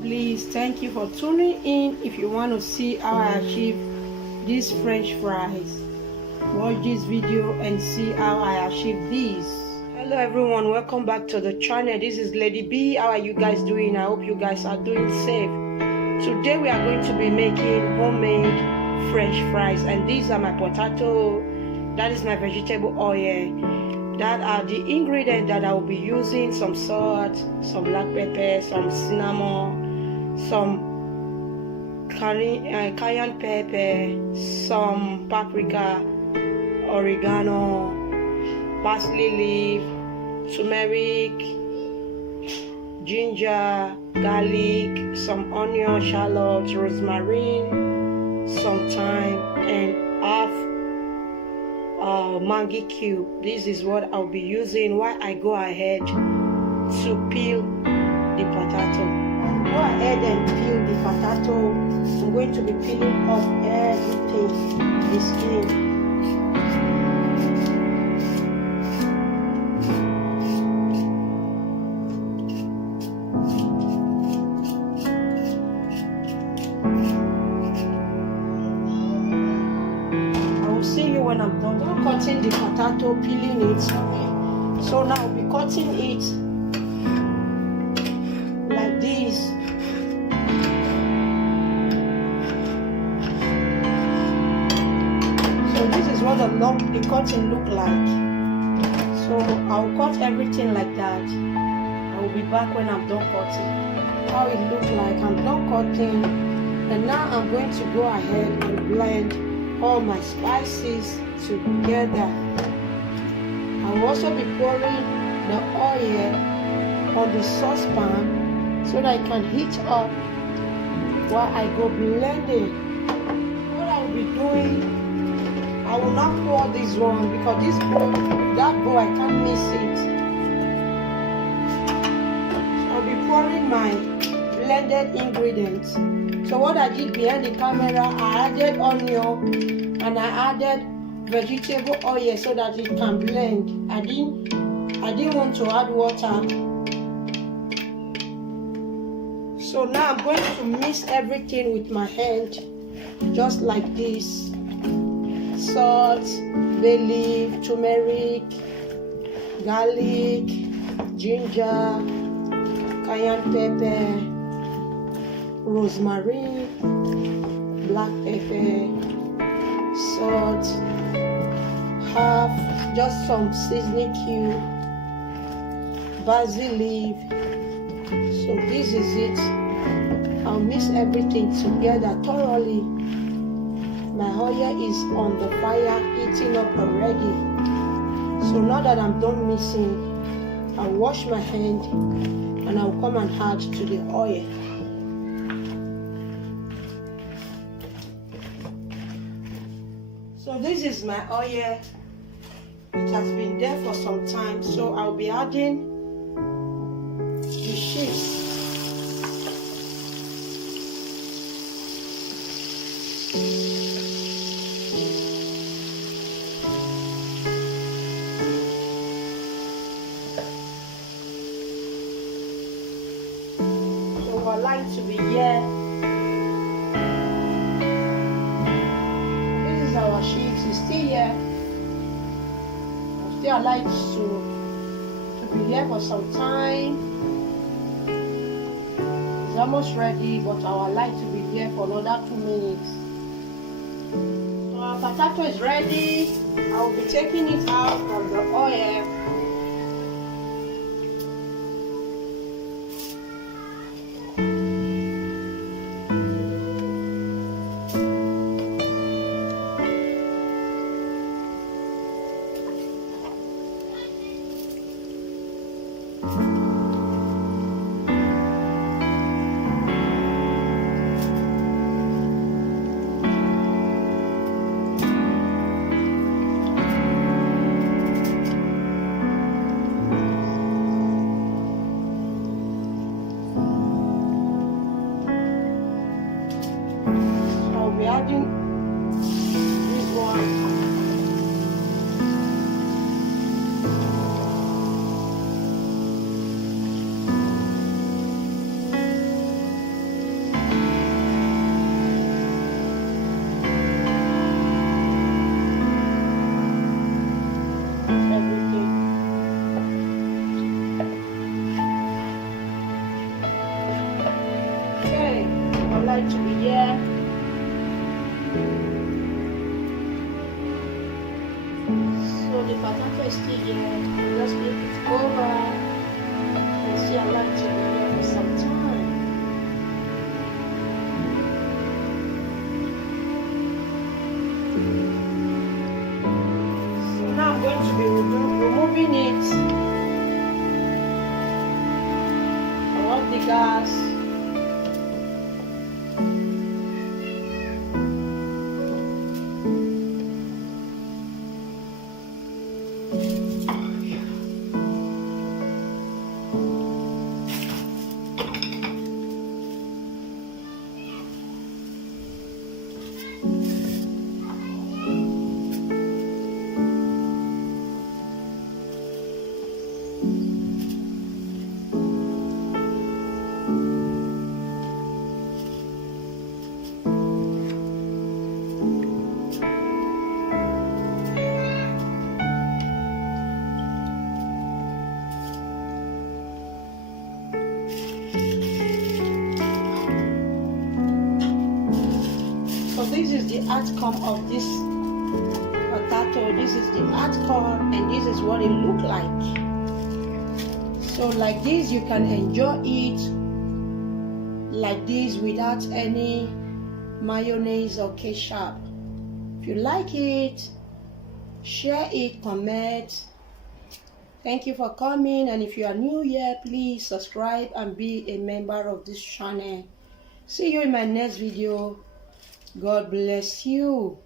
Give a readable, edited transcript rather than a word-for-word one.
Please, thank you for tuning in. If you want to see how I achieve these French fries, watch this video and see how I achieve these. Hello everyone, welcome back to the channel. This is Lady B. How are you guys doing? I hope you guys are doing safe. Today we are going to be making homemade French fries, and these are my potato, that is my vegetable oil, that are the ingredients that I will be using: some salt, some black pepper, some cinnamon, some cayenne pepper, some paprika, oregano, parsley leaf, turmeric, ginger, garlic, some onion, shallot, rosemarine, some thyme, and half mango cube. This is what I'll be using while I go ahead to peel the potato. Go ahead and peel the potato. I'm going to be peeling off everything, the skin. See you when I'm done. I'm cutting the potato, peeling it. So now I'll be cutting it like this. So this is what the cutting look like. So I'll cut everything like that. I will be back when I'm done cutting. How it look like. I'm done cutting, and now I'm going to go ahead and blend all my spices together. I will also be pouring the oil on the saucepan so that it can heat up while I go blending. What I will be doing, I will not pour this one because this bowl, that bowl, I can't miss it. So I'll be pouring my blended ingredients. So what I did behind the camera, I added onion and I added vegetable oil so that it can blend. I didn't want to add water. So now I'm going to mix everything with my hand, just like this. Salt, bay leaf, turmeric, garlic, ginger, cayenne pepper, rosemarine, black pepper, salt, half, just some seasoning cube, basil leaf. So this is it. I'll mix everything together thoroughly. My oil is on the fire, heating up already. So now that I'm done mixing, I'll wash my hand and I'll come and add to the oil. So this is my oil. It has been there for some time, so I'll be adding the chips. So I like to be here. Our chips is still here. I like to be here for some time. It's almost ready, but I would like to be here for another 2 minutes. So our potato is ready. I will be taking it out from the oil. the potato is still here, I'll just flip it over and see I like to be here for some time. So now I'm going to be removing it. I'll off the gas. So this is the outcome of this potato. This is the outcome, and this is what it look like. So like this, you can enjoy it like this without any mayonnaise or ketchup. If you like it, share it, comment. Thank you for coming, and if you are new here, please subscribe and be a member of this channel. See you in my next video. God bless you.